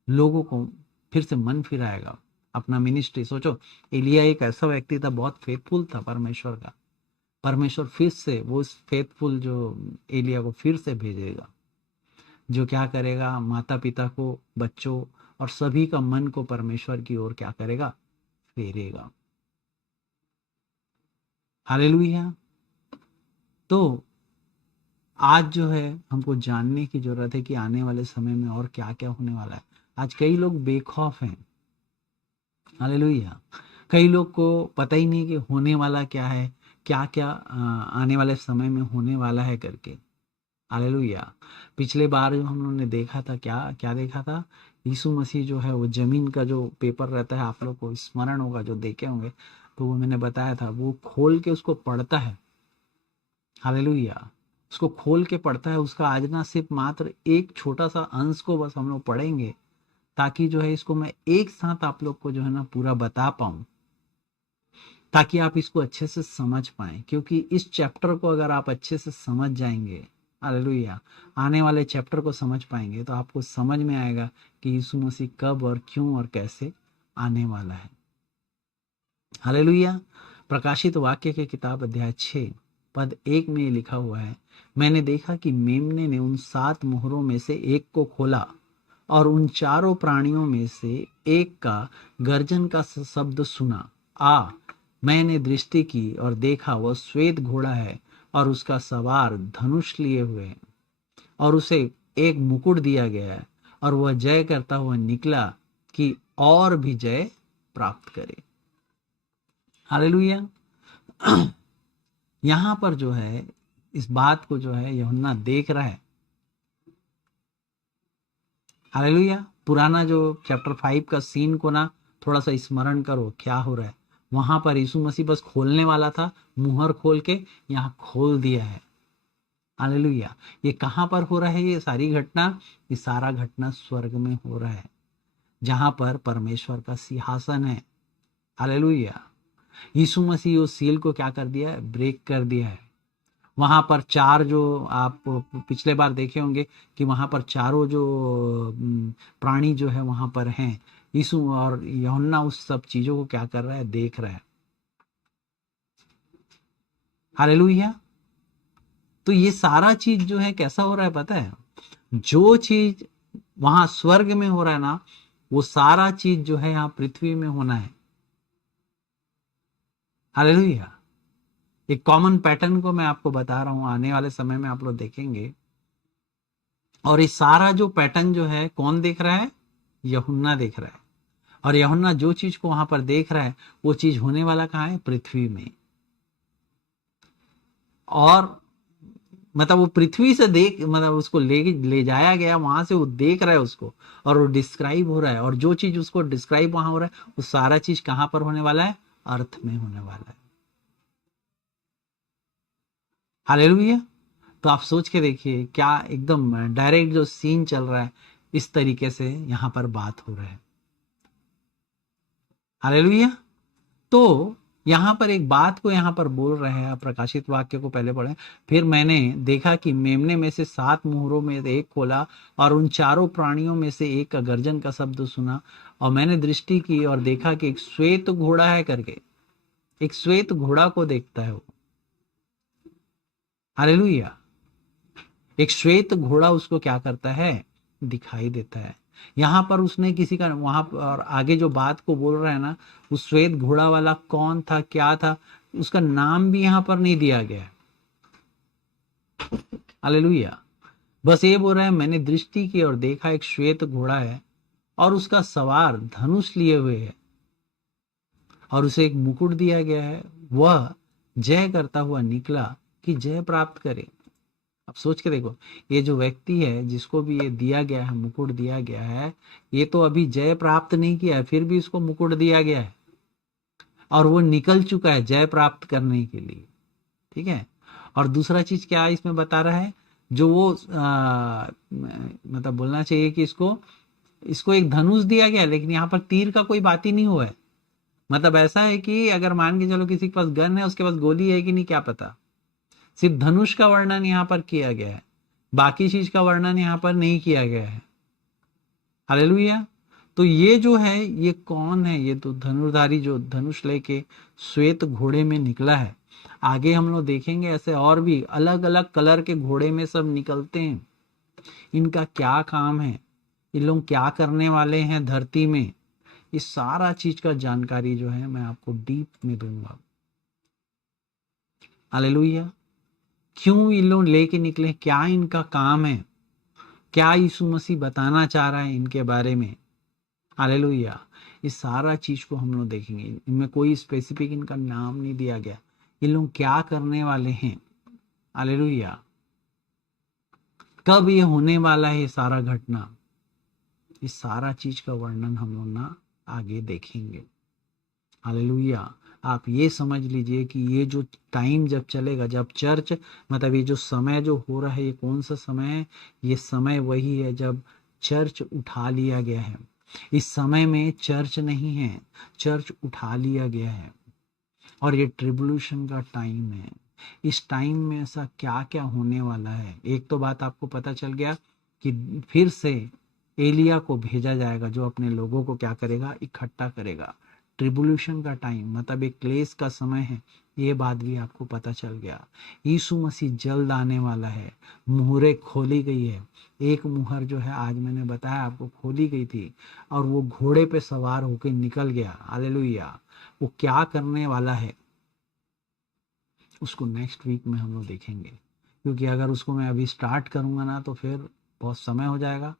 लोगों को फिर से मन फिराएगा, अपना मिनिस्ट्री। सोचो, एलिया एक ऐसा व्यक्ति था, बहुत फेथफुल था परमेश्वर का। परमेश्वर फिर से वो इस फेथफुल जो एलिया को फिर से भेजेगा, जो क्या करेगा? माता पिता को, बच्चों और सभी का मन को परमेश्वर की ओर क्या करेगा? फेरेगा। हालेलुया। तो आज जो है हमको जानने की जरूरत है कि आने वाले समय में और क्या क्या होने वाला है। आज कई लोग बेखौफ हैं। हालेलुया। कई लोग को पता ही नहीं कि होने वाला क्या है, क्या क्या आने वाले समय में होने वाला है करके। हालेलुया। पिछले बार जो हम लोगों ने देखा था, क्या क्या देखा था? यीशु मसीह जो है वो जमीन का जो पेपर रहता है, आप लोग को स्मरण होगा, जो देखे होंगे, तो वो मैंने बताया था, वो खोल के उसको पढ़ता है। हालेलुया। उसको खोल के पढ़ता है। उसका आज ना सिर्फ मात्र एक छोटा सा अंश को बस हम लोग पढ़ेंगे, ताकि जो है इसको मैं एक साथ आप लोग को जो है ना पूरा बता पाऊं, ताकि आप इसको अच्छे से समझ पाएं। क्योंकि इस चैप्टर को अगर आप अच्छे से समझ जाएंगे, हालेलुया, आने वाले चैप्टर को समझ पाएंगे, तो आपको समझ में आएगा कि यीशु मसीह कब और क्यों और कैसे आने वाला है। हालेलुया। प्रकाशित वाक्य के किताब अध्याय 6 पद 1 में ये लिखा हुआ है, मैंने देखा कि मेमने ने उन 7 मोहरों में से एक को खोला और उन चारों प्राणियों में से एक का गर्जन का शब्द सुना। मैंने दृष्टि की और देखा, वह श्वेत घोड़ा है और उसका सवार धनुष लिए हुए है और उसे एक मुकुट दिया गया है और वह जय करता हुआ निकला कि और भी जय प्राप्त करे। हालेलुया। यहां पर जो है इस बात को जो है यूहन्ना देख रहा है। हालेलुया। पुराना जो चैप्टर 5 का सीन को ना थोड़ा सा स्मरण करो, क्या हो रहा है। वहां पर यीशु मसीह बस खोलने वाला था, मुहर खोल के यहाँ खोल दिया है। हालेलुया। ये कहां पर हो रहा है? ये सारी घटना, ये सारा घटना स्वर्ग में हो रहा है, जहां पर परमेश्वर का सिंहासन है। हालेलुया। यीशु मसीह उस सील को क्या कर दिया है? ब्रेक कर दिया है। वहां पर चार जो आप पिछले बार देखे होंगे कि वहां पर चारों जो प्राणी जो है वहां पर हैं, यीशु और यूहन्ना उस सब चीजों को क्या कर रहा है, देख रहा है। हालेलुया। तो ये सारा चीज जो है कैसा हो रहा है पता है, जो चीज वहां स्वर्ग में हो रहा है ना, वो सारा चीज जो है यहाँ पृथ्वी में होना है। हालेलुया। एक कॉमन पैटर्न को मैं आपको बता रहा हूं, आने वाले समय में आप लोग देखेंगे। और ये सारा जो पैटर्न जो है कौन देख रहा है, यूहन्ना देख रहा है। और यूहन्ना जो चीज को वहां पर देख रहा है वो चीज होने वाला कहाँ है, पृथ्वी में। और मतलब वो पृथ्वी से देख, मतलब उसको ले जाया गया वहां से, वो देख रहा है उसको, और वो डिस्क्राइब हो रहा है। और जो चीज उसको डिस्क्राइब वहां हो रहा है वो सारा चीज कहां पर होने वाला है, अर्थ में होने वाला है। हालेलुया। तो आप सोच के देखिए, क्या एकदम डायरेक्ट जो सीन चल रहा है, इस तरीके से यहां पर बात हो रहा है। हालेलुया। तो यहां पर एक बात को यहां पर बोल रहे हैं, आप प्रकाशित वाक्य को पहले पढ़ें। फिर मैंने देखा कि मेमने में से 7 मुहरों में एक खोला, और उन चारों प्राणियों में से एक का गर्जन का शब्द सुना। और मैंने दृष्टि की और देखा कि एक श्वेत घोड़ा है करके, एक श्वेत घोड़ा को देखता है वो। हालेलुया। एक श्वेत घोड़ा उसको क्या करता है, दिखाई देता है। यहां पर उसने किसी का वहां पर, और आगे जो बात को बोल रहा है ना, उस श्वेत घोड़ा वाला कौन था, क्या था, उसका नाम भी यहां पर नहीं दिया गया है। हालेलुया। बस ये बोल रहा है, मैंने दृष्टि की और देखा एक श्वेत घोड़ा है, और उसका सवार धनुष लिए हुए है, और उसे एक मुकुट दिया गया है। वह जय करता हुआ निकला कि जय प्राप्त करे। अब सोच के देखो, ये जो व्यक्ति है जिसको भी ये दिया गया है, मुकुट दिया गया है, ये तो अभी जय प्राप्त नहीं किया है, फिर भी इसको मुकुट दिया गया है, और वो निकल चुका है जय प्राप्त करने के लिए। ठीक है। और दूसरा चीज क्या इसमें बता रहा है, जो वो मतलब बोलना चाहिए कि इसको इसको एक धनुष दिया गया है, लेकिन यहाँ पर तीर का कोई बात ही नहीं हुआ है। मतलब ऐसा है कि अगर मान के चलो किसी के पास गन है, उसके पास गोली है कि नहीं क्या पता, सिर्फ धनुष का वर्णन यहाँ पर किया गया है, बाकी चीज का वर्णन यहाँ पर नहीं किया गया है। हालेलुया। तो ये जो है, ये कौन है, ये तो धनुर्धारी जो धनुष लेके श्वेत घोड़े में निकला है। आगे हम लोग देखेंगे ऐसे और भी अलग अलग कलर के घोड़े में सब निकलते हैं। इनका क्या काम है, ये लोग क्या करने वाले हैं धरती में, इस सारा चीज का जानकारी जो है मैं आपको डीप में दूंगा। हालेलुया। क्यों ये लोग लेके निकले, क्या इनका काम है, क्या यीशु मसीह बताना चाह रहा है इनके बारे में। हालेलुया। इस सारा चीज को हम लोग देखेंगे। इनमें कोई स्पेसिफिक इनका नाम नहीं दिया गया, ये लोग क्या करने वाले हैं। हालेलुया। कब ये होने वाला है, ये सारा घटना, इस सारा चीज का वर्णन हम लोग ना आगे देखेंगे। हालेलुया। आप ये समझ लीजिए कि ये जो टाइम जब चलेगा, जब चर्च, मतलब ये जो समय जो हो रहा है, ये कौन सा समय है, ये समय वही है जब चर्च उठा लिया गया है। इस समय में चर्च नहीं है, चर्च उठा लिया गया है, और ये ट्रिब्यूलेशन का टाइम है। इस टाइम में ऐसा क्या क्या होने वाला है। एक तो बात आपको पता चल गया कि फिर से एलिया को भेजा जाएगा, जो अपने लोगों को क्या करेगा, इकट्ठा करेगा। ट्रिब्यूलेशन का टाइम मतलब एक क्लेश का समय है, ये बात भी आपको पता चल गया। यीशु मसीह जल्द आने वाला है, मुहरें खोली गई है। एक मुहर जो है आज मैंने बताया आपको खोली गई थी, और वो घोड़े पे सवार होकर निकल गया। हालेलुया। वो क्या करने वाला है उसको नेक्स्ट वीक में हम लोग देखेंगे, क्योंकि अगर उसको मैं अभी स्टार्ट करूंगा ना तो फिर बहुत समय हो जाएगा।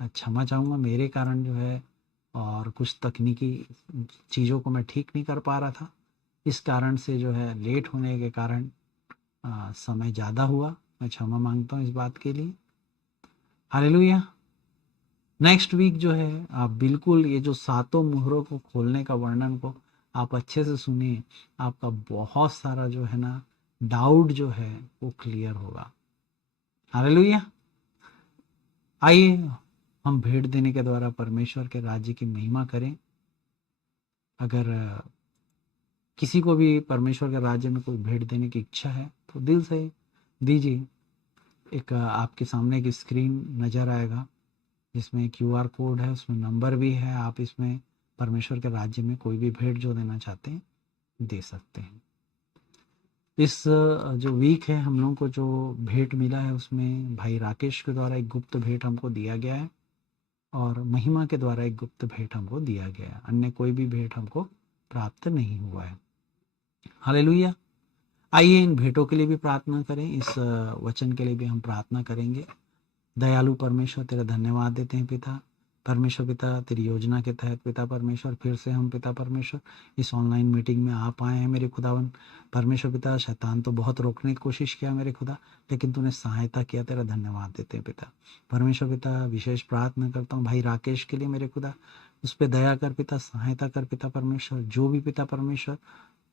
क्षमा चाहूँगा, मेरे कारण जो है, और कुछ तकनीकी चीज़ों को मैं ठीक नहीं कर पा रहा था, इस कारण से जो है लेट होने के कारण समय ज़्यादा हुआ। मैं क्षमा मांगता हूँ इस बात के लिए। हालेलुया। नेक्स्ट वीक जो है आप बिल्कुल ये जो 7 मुहरों को खोलने का वर्णन को आप अच्छे से सुनिए, आपका बहुत सारा जो है ना डाउट जो है वो क्लियर होगा। हालेलुया। आइए हम भेंट देने के द्वारा परमेश्वर के राज्य की महिमा करें। अगर किसी को भी परमेश्वर के राज्य में कोई भेंट देने की इच्छा है तो दिल से दीजिए। एक आपके सामने एक स्क्रीन नज़र आएगा जिसमें क्यूआर कोड है, उसमें नंबर भी है। आप इसमें परमेश्वर के राज्य में कोई भी भेंट जो देना चाहते हैं दे सकते हैं। इस जो वीक है हम लोगों को जो भेंट मिला है उसमें भाई राकेश के द्वारा एक गुप्त भेंट हमको दिया गया है और महिमा के द्वारा एक गुप्त भेंट हमको दिया गया है। अन्य कोई भी भेंट हमको प्राप्त नहीं हुआ है। हालेलुया। आइए इन भेंटों के लिए भी प्रार्थना करें, इस वचन के लिए भी हम प्रार्थना करेंगे। दयालु परमेश्वर तेरा धन्यवाद देते हैं पिता परमेश्वर। पिता तेरी योजना के तहत पिता परमेश्वर फिर से हम पिता परमेश्वर इस ऑनलाइन मीटिंग में आ पाए हैं मेरे खुदावन परमेश्वर। पिता शैतान तो बहुत रोकने की कोशिश किया मेरे खुदा, लेकिन तूने सहायता किया, तेरा धन्यवाद देते हैं पिता परमेश्वर। पिता विशेष प्रार्थना करता हूँ भाई राकेश के लिए मेरे खुदा, उस पर दया कर पिता, सहायता कर पिता परमेश्वर। जो भी पिता परमेश्वर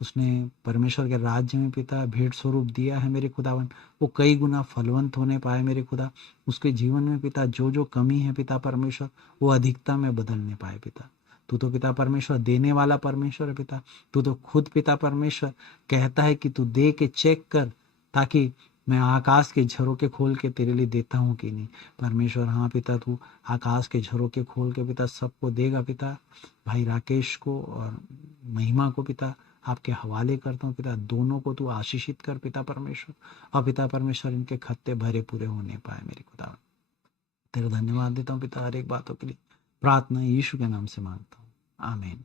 उसने परमेश्वर के राज्य में पिता भेंट स्वरूप दिया है मेरे खुदावन, वो कई गुना फलवंत होने पाए मेरे खुदा। उसके जीवन में पिता जो जो कमी है पिता परमेश्वर, वो अधिकता में बदलने पाए पिता। तू तो पिता परमेश्वर देने वाला परमेश्वर है पिता। तू तो खुद पिता परमेश्वर कहता है कि तू दे के चेक कर, ताकि मैं आकाश के झरोके खोल के तेरे लिए देता हूँ कि नहीं परमेश्वर। हाँ पिता, तू आकाश के झरोके खोल के पिता सबको देगा पिता। भाई राकेश को और महिमा को पिता आपके हवाले करता हूँ पिता। दोनों को तू आशीषित कर पिता परमेश्वर, और पिता परमेश्वर इनके खत्ते भरे पूरे होने पाए मेरे खुदा। तेरा धन्यवाद देता हूँ पिता हर एक बातों के लिए। प्रार्थना यीशु के नाम से मांगता हूँ, आमीन।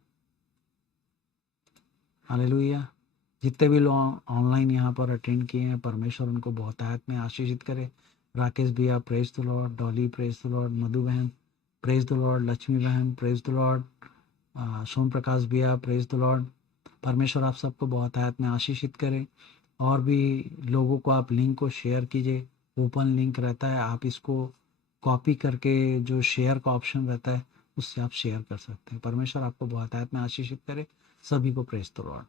हालेलुया। जितने भी लोग ऑनलाइन यहाँ पर अटेंड किए हैं परमेश्वर उनको बहुतायत में आशीषित करे। राकेश भैया praise the Lord, Dolly praise the Lord, Madhu बहन प्रेज द लॉर्ड, लक्ष्मी बहन praise the Lord, Som Prakash भैया प्रेज द लॉर्ड। परमेश्वर आप सबको बहुतायत में आशीषित करे। और भी लोगों को आप लिंक को शेयर कीजिए। ओपन लिंक रहता है, आप इसको कॉपी करके जो शेयर का ऑप्शन रहता है उससे आप शेयर कर सकते हैं। परमेश्वर आपको बहुतायत में आशीषित करे। सभी को प्रेज द लॉर्ड।